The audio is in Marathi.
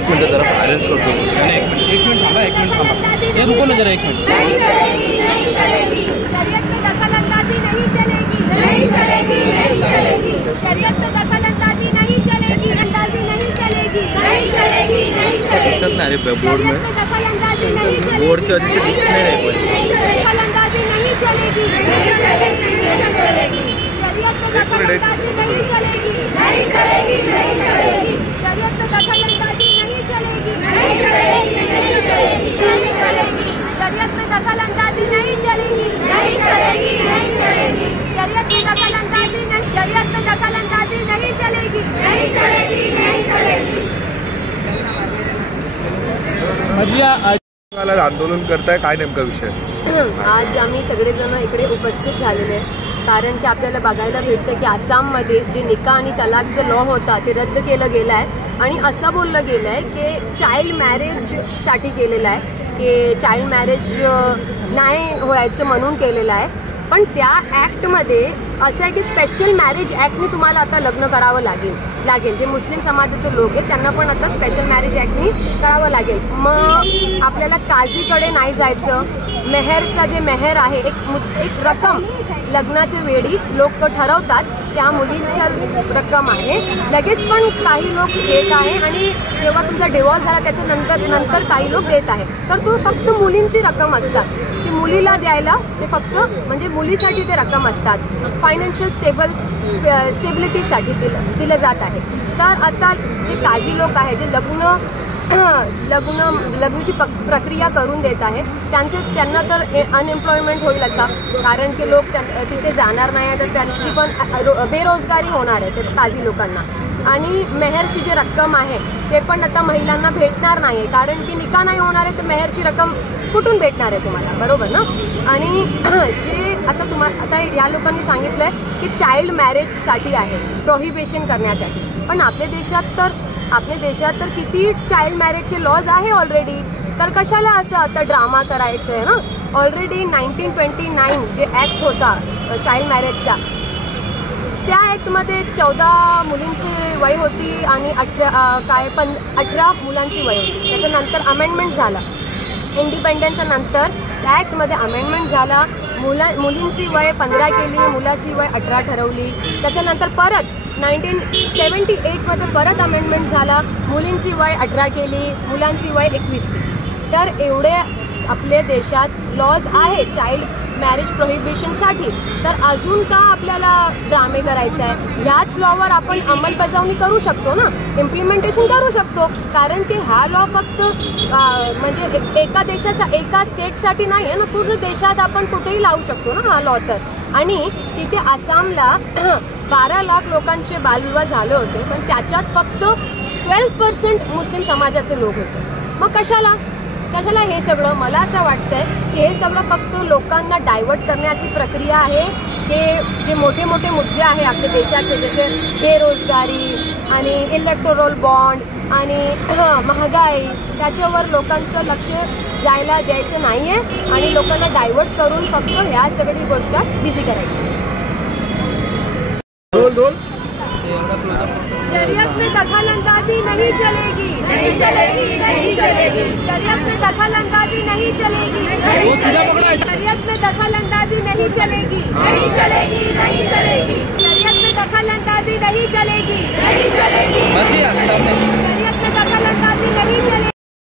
एक मिनट जरा अरेंज करतो. एक मिनट थांबा. ये रुको ना जरा एक मिनट. शरीयत में दखलंदाजी नहीं चलेगी, नहीं चलेगी, नहीं चलेगी. शरीयत में दखलंदाजी नहीं चलेगी, अंदाजी नहीं चलेगी, नहीं चलेगी, नहीं चलेगी. दिसत नाही बोर्ड में. दखलंदाजी नहीं चलेगी, बोर्ड के वजह से दिख नहीं रही. दखलंदाजी नहीं चलेगी, नहीं चलेगी, नहीं चलेगी. शरीयत में दखलंदाजी नहीं चलेगी, नहीं चलेगी, नहीं चलेगी. शरीयत में दखलंदाजी नहीं चलेगी, नहीं चलेगी, नहीं चलेगी, नहीं चलेगी. शरीयत में दखलंदाजी नहीं चलेगी, नहीं चलेगी, नहीं चलेगी. शरीयत में दखलंदाजी नहीं, शरीयत में दखलंदाजी नहीं चलेगी, नहीं चलेगी, नहीं चलेगी. आंदोलन करताय, काय नेमका विषय? आज आम्ही सगळेजण इकडे उपस्थित झालेले आहे कारण की आपल्याला बघायला भेटतं की आसाममध्ये जे निकाह आणि तलाकचं लॉ होता ते रद्द केलं गेलं आहे आणि असं बोललं गेलं आहे की चाइल्ड मॅरेजसाठी केलेलं आहे की चाइल्ड मॅरेज नाही व्हायचं म्हणून केलेलं आहे. पण त्या ॲक्टमध्ये असं आहे की स्पेशल मॅरेज ॲक्टने तुम्हाला आता लग्न करावं लागेल. जे मुस्लिम समाजाचे लोक आहेत त्यांना पण आता स्पेशल मॅरेज ॲक्टने करावं लागेल. मग आपल्याला काझीकडे नाही जायचं. मेहरचा जे मेहर आहे एक रक्कम लग्नाच्या वेळी लोक ठरवतात त्या मुलींचा रक्कम आहे. लगेच पण काही लोक देत आहे आणि जेव्हा तुमचा डिवॉर्स झाला त्याच्यानंतर काही लोक देत आहे. तर तो फक्त मुलींची रक्कम असतात. ती मुलीला द्यायला ते फक्त म्हणजे मुलीसाठी ते रक्कम असतात. फायनान्शियल स्टेबिलिटीसाठी दिलं जात आहे. तर आता जे काझी लोक आहे जे लग्नाची प्रक्रिया करून देत आहे त्यांना तर अनएम्प्लॉयमेंट होईल आता कारण की लोक तिथे जाणार नाही तर त्यांची पण बेरोजगारी होणार आहे ते काझी लोकांना. आणि मेहरची जी रक्कम आहे ते पण आता महिलांना भेटणार नाही आहे कारण की निकाह नाही होणार आहे तर मेहरची रक्कम कुठून भेटणार आहे तुम्हाला, बरोबर ना. आणि जे आता या लोकांनी सांगितलं आहे की चाइल्ड मॅरेजसाठी आहे, प्रोहिबिशन करण्यासाठी. पण आपल्या देशात तर किती चाइल्ड मॅरेजचे लॉज आहे ऑलरेडी. तर कशाला असं आता ड्रामा करायचं आहे ना. ऑलरेडी 1929 जे ॲक्ट होता चाइल्ड मॅरेजचा त्या ॲक्टमध्ये 14 मुलींची वय होती आणि 18 मुलांची वय होती. त्याच्यानंतर अमेंडमेंट झाला. इंडिपेंडन्सच्या नंतर त्या ॲक्टमध्ये अमेंडमेंट झाला. मुलींची वय 15 केली, मुलाची वय 18 ठरवली. त्याच्यानंतर परत 1978मध्ये परत अमेंडमेंट झाला. मुलींची वय 18 केली, मुलांची वय 21 केली. तर एवढे आपल्या देशात लॉज आहे चाइल्ड मॅरेज प्रोहिबिशनसाठी. तर अजून का आपल्याला ड्रामे करायचं आहे. ह्याच लॉवर आपण अंमलबजावणी करू शकतो ना, इम्प्लिमेंटेशन करू शकतो. कारण की हा लॉ फक्त म्हणजे एका स्टेटसाठी नाही आहे ना, पूर्ण देशात आपण कुठेही लावू शकतो ना हा लॉ. तर आणि तिथे आसामला 12 लाख लोकांचे बालविवाह झाले होते पण त्याच्यात फक्त 12% मुस्लिम समाजाचे लोक होते. मग कशाला हे सगळं. मला असं वाटतंय की हे सगळं फक्त लोकांना डायवर्ट करण्याची प्रक्रिया आहे. हे जे मोठे मुद्दे आहे आपल्या देशाचे जसे बेरोजगारी आणि इलेक्टोरल बॉन्ड आणि महागाई त्याच्यावर लोकांचं लक्ष जायला द्यायचं नाही आहे आणि लोकांना डायवर्ट करून फक्त ह्या सगळी गोष्ट बिझी करायची. शरीयत में दखलंदाजी नहीं चलेगी, नहीं चलेगी, नहीं चलेगी. शरीयत में दखलंदाजी नहीं चलेगी, शरीयत में दखलंदाजी नहीं चलेगी, नहीं चलेगी, नहीं चलेगी. शरीयत में दखलंदाजी नहीं चलेगी, नहीं चलेगी.